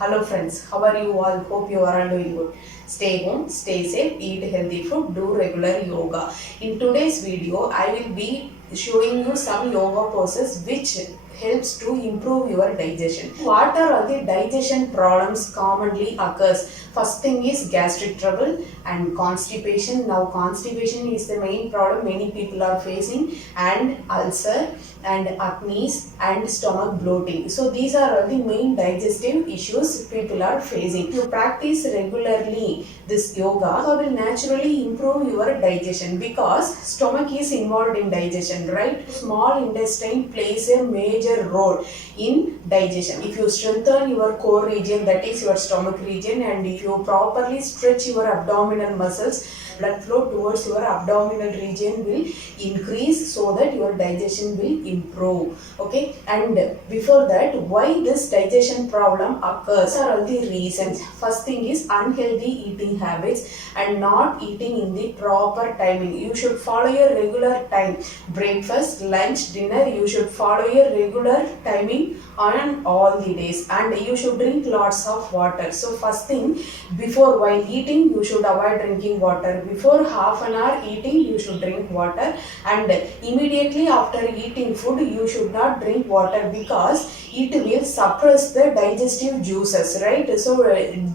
Hello friends, how are you all? Hope you are all doing good. Stay home, stay safe, eat healthy food, do regular yoga. In today's video, I will be showing you some yoga poses which helps to improve your digestion. What are all the digestion problems commonly occurs? First thing is gastric trouble and constipation. Now constipation is the main problem many people are facing, and ulcer and acne and stomach bloating. So these are all the main digestive issues people are facing. If you practice regularly this yoga will naturally improve your digestion because stomach is involved in digestion, right? Small intestine plays a major role in digestion. If you strengthen your core region, that is your stomach region, and if you properly stretch your abdominal muscles, blood flow towards your abdominal region will increase so that your digestion will improve. Okay, and before that, why this digestion problem occurs are all the reasons. First thing is unhealthy eating habits and not eating in the proper timing. You should follow your regular time. Breakfast, lunch, dinner, you should follow your regular timing on all the days, and you should drink lots of water. So first thing, before while eating you should avoid drinking water. Before half an hour eating you should drink water, and immediately after eating food you should not drink water because it will suppress the digestive juices, right? So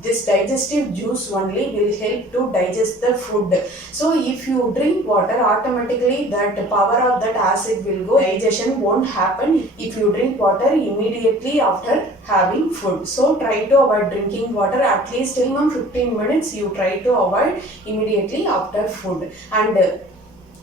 this digestive juice only will help to digest the food. So if you drink water, automatically that power of that acid will go, digestion won't happen if you drink water immediately after having food. So try to avoid drinking water at least minimum 15 minutes. You try to avoid immediately after food, and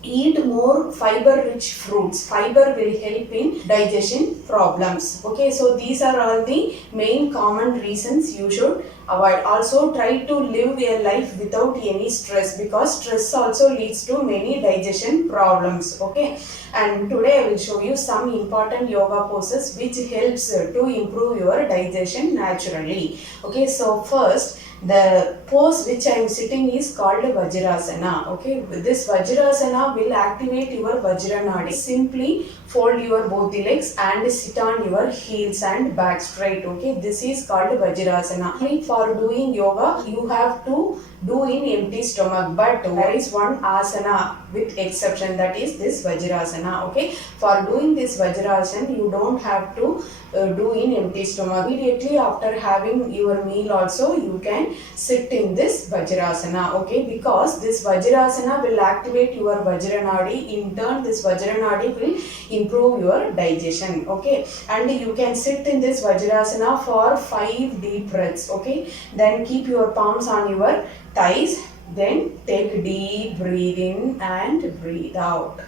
eat more fiber rich fruits. Fiber will help in digestion problems. Okay, so these are all the main common reasons you should avoid. Also try to live a life without any stress because stress also leads to many digestion problems. Okay, and today I will show you some important yoga poses which helps to improve your digestion naturally. Okay, so first, the pose which I am sitting is called Vajrasana. Okay, this Vajrasana will activate your Vajranadi. Simply fold your both the legs and sit on your heels and back straight. Okay, this is called Vajrasana. For doing yoga, you have to do in empty stomach, but there is one asana with exception, that is this Vajrasana. Okay, for doing this Vajrasana you don't have to do in empty stomach. Immediately after having your meal also you can sit in this Vajrasana. Okay, because this Vajrasana will activate your Vajranadi. In turn, this Vajranadi will improve your digestion. Okay, and you can sit in this Vajrasana for 5 deep breaths. Okay, then keep your palms on your thighs, then take deep breathe in and breathe out.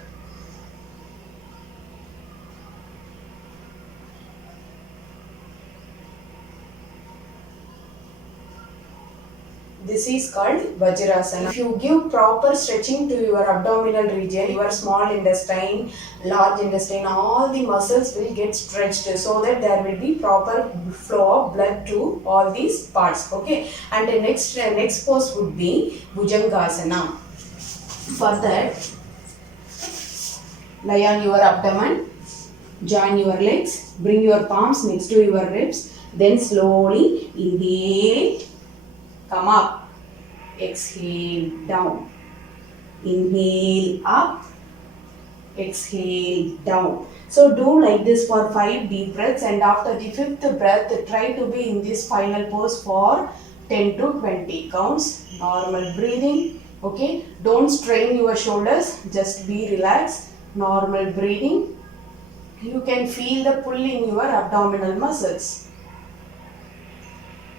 This is called Vajrasana. If you give proper stretching to your abdominal region, your small intestine, large intestine, all the muscles will get stretched so that there will be proper flow of blood to all these parts. Okay, and the next pose would be Bhujangasana. For that, lie on your abdomen, join your legs, bring your palms next to your ribs, then slowly inhale, come up, exhale down, inhale up, exhale down. So do like this for 5 deep breaths, and after the 5th breath try to be in this final pose for 10 to 20 counts. Normal breathing. Okay, don't strain your shoulders, just be relaxed. Normal breathing. You can feel the pull in your abdominal muscles.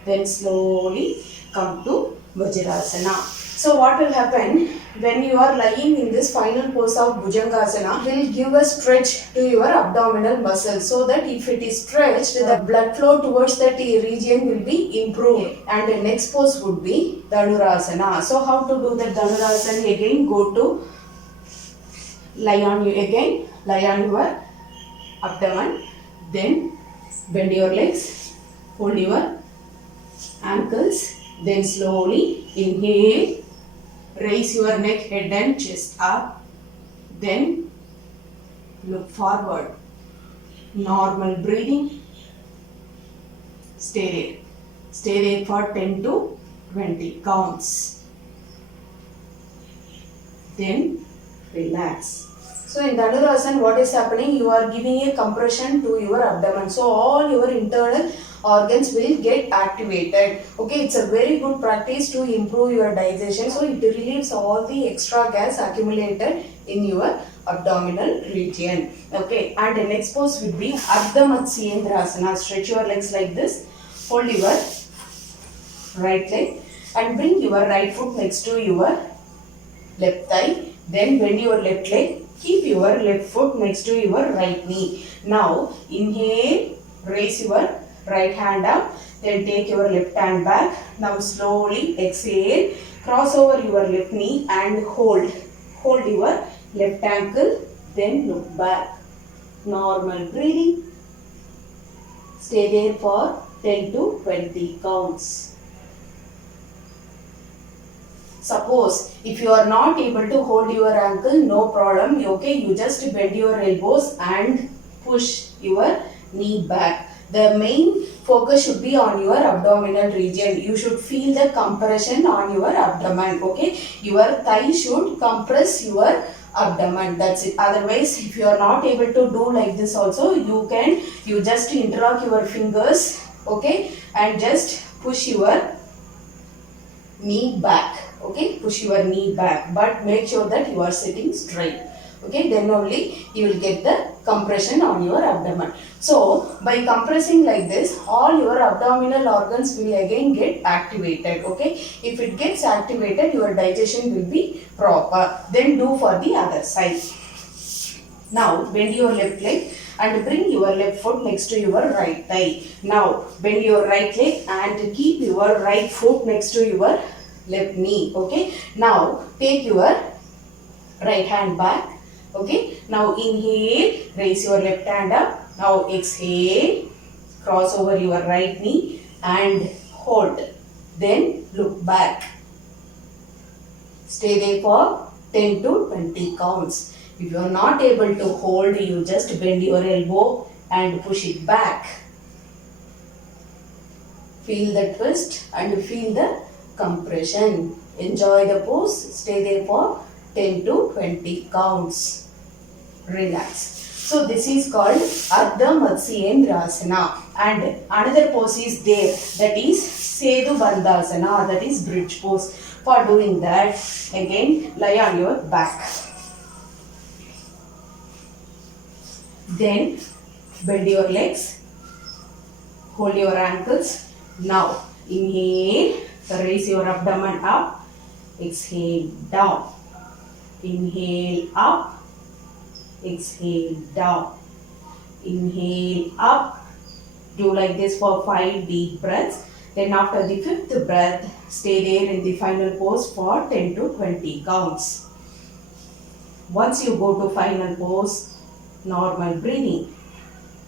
Then slowly come to Vajrasana. So what will happen when you are lying in this final pose of Bhujangasana, will give a stretch to your abdominal muscles, so that if it is stretched, the blood flow towards that region will be improved. And the next pose would be Dhanurasana. So how to do that Dhanurasana? Again go to lie on your abdomen, then bend your legs, hold your ankles, then slowly inhale, raise your neck, head and chest up, then look forward. Normal breathing, stay there. Stay there for 10 to 20 counts. Then relax. So in Dhanurasana, what is happening? You are giving a compression to your abdomen. So all your internal organs will get activated. Okay, it's a very good practice to improve your digestion. So it relieves all the extra gas accumulated in your abdominal region. Okay, and the next pose will be Ardha Matsyendrasana. Stretch your legs like this. Hold your right leg and bring your right foot next to your left thigh. Then bend your left leg. Keep your left foot next to your right knee. Now inhale, raise your right hand up. Then take your left hand back. Now slowly exhale, cross over your left knee and hold. Hold your left ankle. Then look back. Normal breathing. Stay there for 10 to 20 counts. Suppose if you are not able to hold your ankle, no problem. Okay, you just bend your elbows and push your knee back. The main focus should be on your abdominal region. You should feel the compression on your abdomen. Okay, your thigh should compress your abdomen. That's it. Otherwise, if you are not able to do like this also, you just interlock your fingers. Okay, and just push your knee back. Okay, push your knee back, but make sure that you are sitting straight. Okay, then only you will get the compression on your abdomen. So by compressing like this, all your abdominal organs will again get activated. Okay, if it gets activated, your digestion will be proper. Then do for the other side. Now bend your left leg and bring your left foot next to your right thigh. Now bend your right leg and keep your right foot next to your left knee. Okay, now take your right hand back. Okay, now inhale, raise your left hand up. Now exhale, cross over your right knee and hold. Then look back. Stay there for 10 to 20 counts. If you are not able to hold, you just bend your elbow and push it back. Feel the twist and feel the compression. Enjoy the pose. Stay there for 10 to 20 counts. Relax. So this is called Ardha Matsyendrasana. And another pose is there, that is Sedu Bandhasana, that is bridge pose. For doing that, again lie on your back. Then bend your legs. Hold your ankles. Now inhale. Raise your abdomen up. Exhale down. Inhale up. Exhale down. Inhale up. Do like this for 5 deep breaths. Then after the 5th breath, stay there in the final pose for 10 to 20 counts. Once you go to final pose, normal breathing.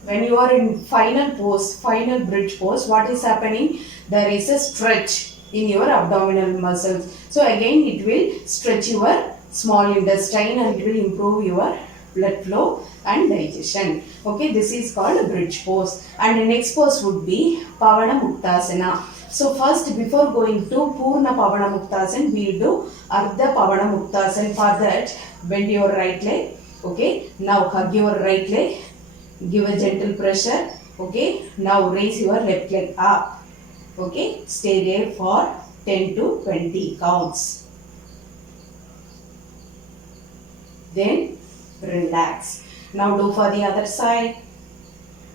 When you are in final pose, final bridge pose, what is happening? There is a stretch in your abdominal muscles. So again it will stretch your small intestine and it will improve your blood flow and digestion. Okay, this is called a bridge pose. And the next pose would be Pavana Muktasana. So first, before going to Purna Pavana Muktasana, we will do Ardha Pavana Muktasana. For that, bend your right leg. Okay, now hug your right leg. Give a gentle pressure. Okay, now raise your left leg up. Okay, stay there for 10 to 20 counts. Then relax. Now do for the other side.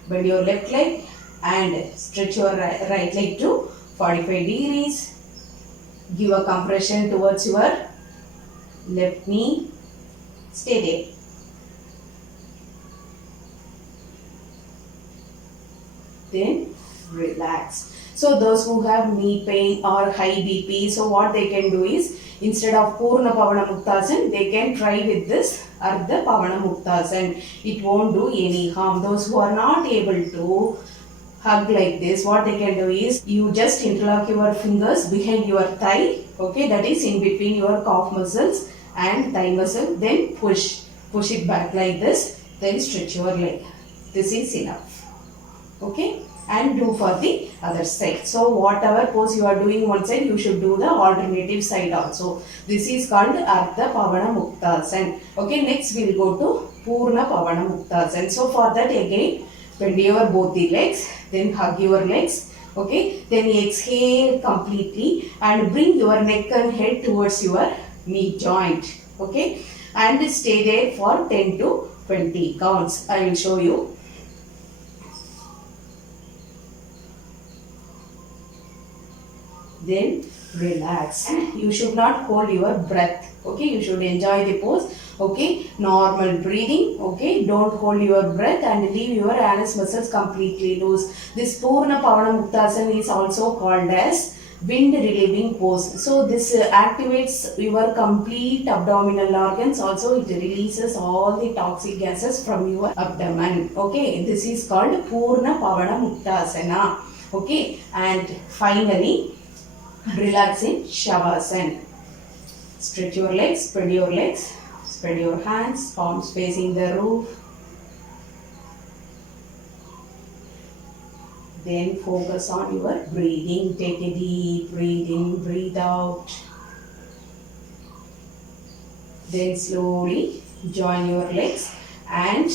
Bend your left leg and stretch your right leg to 45 degrees. Give a compression towards your left knee. Stay there. Then relax. So those who have knee pain or high BP, so what they can do is, instead of Purna Pavana Muktasana, they can try with this Ardha Pavana Muktasana. It won't do any harm. Those who are not able to hug like this, what they can do is, you just interlock your fingers behind your thigh. Okay, that is in between your calf muscles and thigh muscle. Then push it back like this. Then stretch your leg. This is enough. Okay, and do for the other side. So whatever pose you are doing one side, you should do the alternative side also. This is called Ardha Pavana Muktasana. Okay, next we will go to Purna Pavana Muktasana. So for that again, bend your both the legs, then hug your legs. Okay, then exhale completely and bring your neck and head towards your knee joint. Okay, and stay there for 10 to 20 counts. I will show you. Then relax. You should not hold your breath. Okay, you should enjoy the pose. Okay, normal breathing. Okay, don't hold your breath and leave your anus muscles completely loose. This Purna Pavana Muktasana is also called as wind relieving pose. So this activates your complete abdominal organs. Also it releases all the toxic gases from your abdomen. Okay, this is called Purna Pavana Muktasana. Okay, and finally relax in Shavasana. Stretch your legs, spread your legs, spread your hands, palms facing the roof. Then focus on your breathing. Take a deep breath in, breathe out. Then slowly join your legs and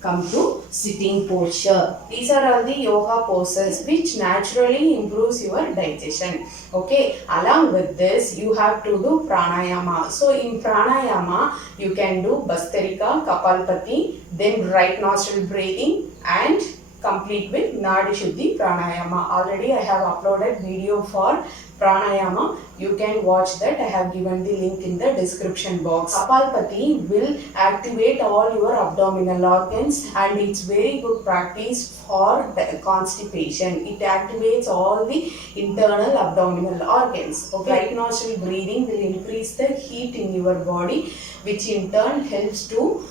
come to sitting posture. These are all the yoga poses which naturally improves your digestion. Okay, along with this you have to do pranayama. So in pranayama you can do Bhastrika, Kapalbhati, then right nostril breathing and complete with Nadi Shuddhi pranayama. Already I have uploaded video for pranayama. You can watch that. I have given the link in the description box. Kapalbhati will activate all your abdominal organs and it's very good practice for the constipation. It activates all the internal abdominal organs. Okay. Right nostril breathing will increase the heat in your body, which in turn helps to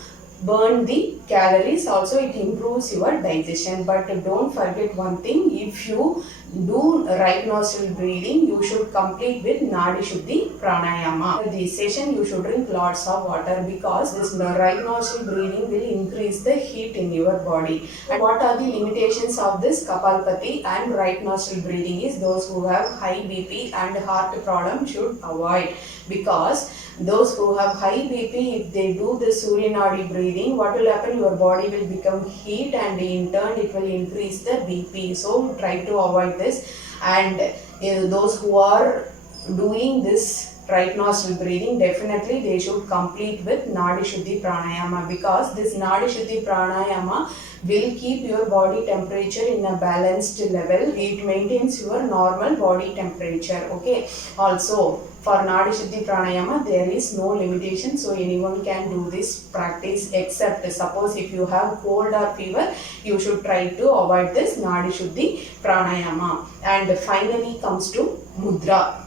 burn the calories. Also it improves your digestion. But don't forget one thing, if you do right nostril breathing, you should complete with Nadi Shuddhi pranayama. For this session you should drink lots of water because this right nostril breathing will increase the heat in your body. And what are the limitations of this Kapalbhati and right nostril breathing is those who have high BP and heart problem should avoid, because those who have high BP, if they do the Surya Nadi breathing, what will happen? Your body will become heat and in turn it will increase the BP. So try to avoid this. And those who are doing this right nostril breathing, definitely they should complete with Nadi Shuddhi pranayama, because this Nadi Shuddhi pranayama will keep your body temperature in a balanced level. It maintains your normal body temperature. Okay. Also for Nadi Shuddhi pranayama there is no limitation, so anyone can do this practice, except suppose if you have cold or fever, you should try to avoid this Nadi Shuddhi pranayama. And finally comes to mudra.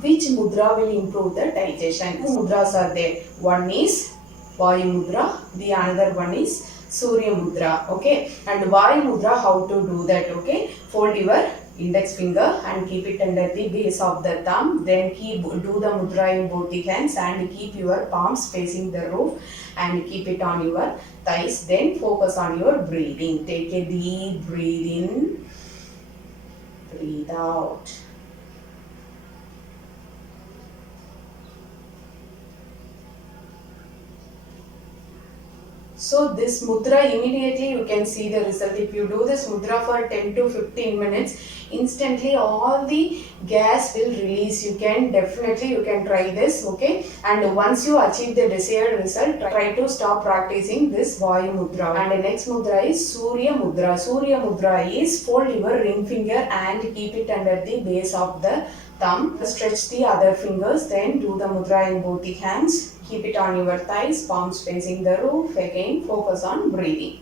Which mudra will improve the digestion? Two mudras are there. One is Vayu mudra, the another one is Surya mudra. Okay, and Vayu mudra, how to do that? Okay, fold your index finger and keep it under the base of the thumb. Then do the mudra in both the hands and keep your palms facing the roof and keep it on your thighs. Then focus on your breathing. Take a deep breath in, breathe out. So this mudra, immediately you can see the result. If you do this mudra for 10 to 15 minutes, instantly all the gas will release. You can try this. Okay, and once you achieve the desired result, try to stop practicing this Vayu mudra. And the next mudra is Surya mudra. Surya mudra is fold your ring finger and keep it under the base of the thumb. Stretch the other fingers, then do the mudra in both the hands. Keep it on your thighs, palms facing the roof. Again, focus on breathing.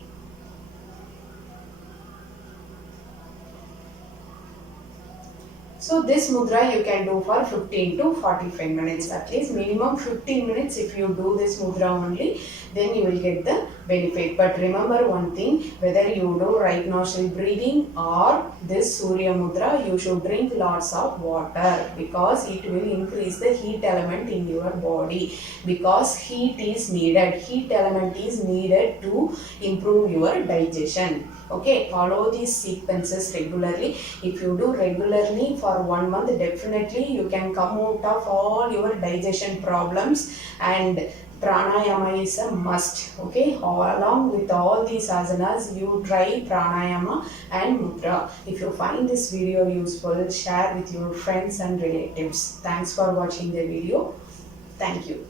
So this mudra you can do for 15 to 45 minutes, at least minimum 15 minutes. If you do this mudra only, then you will get the benefit. But remember one thing, whether you do right nostril breathing or this Surya Mudra, you should drink lots of water because it will increase the heat element in your body, because heat is needed. Heat element is needed to improve your digestion. Okay, follow these sequences regularly. If you do regularly for 1 month, definitely you can come out of all your digestion problems, and pranayama is a must. Okay, along with all these asanas, you try pranayama and mudra. If you find this video useful, share with your friends and relatives. Thanks for watching the video. Thank you.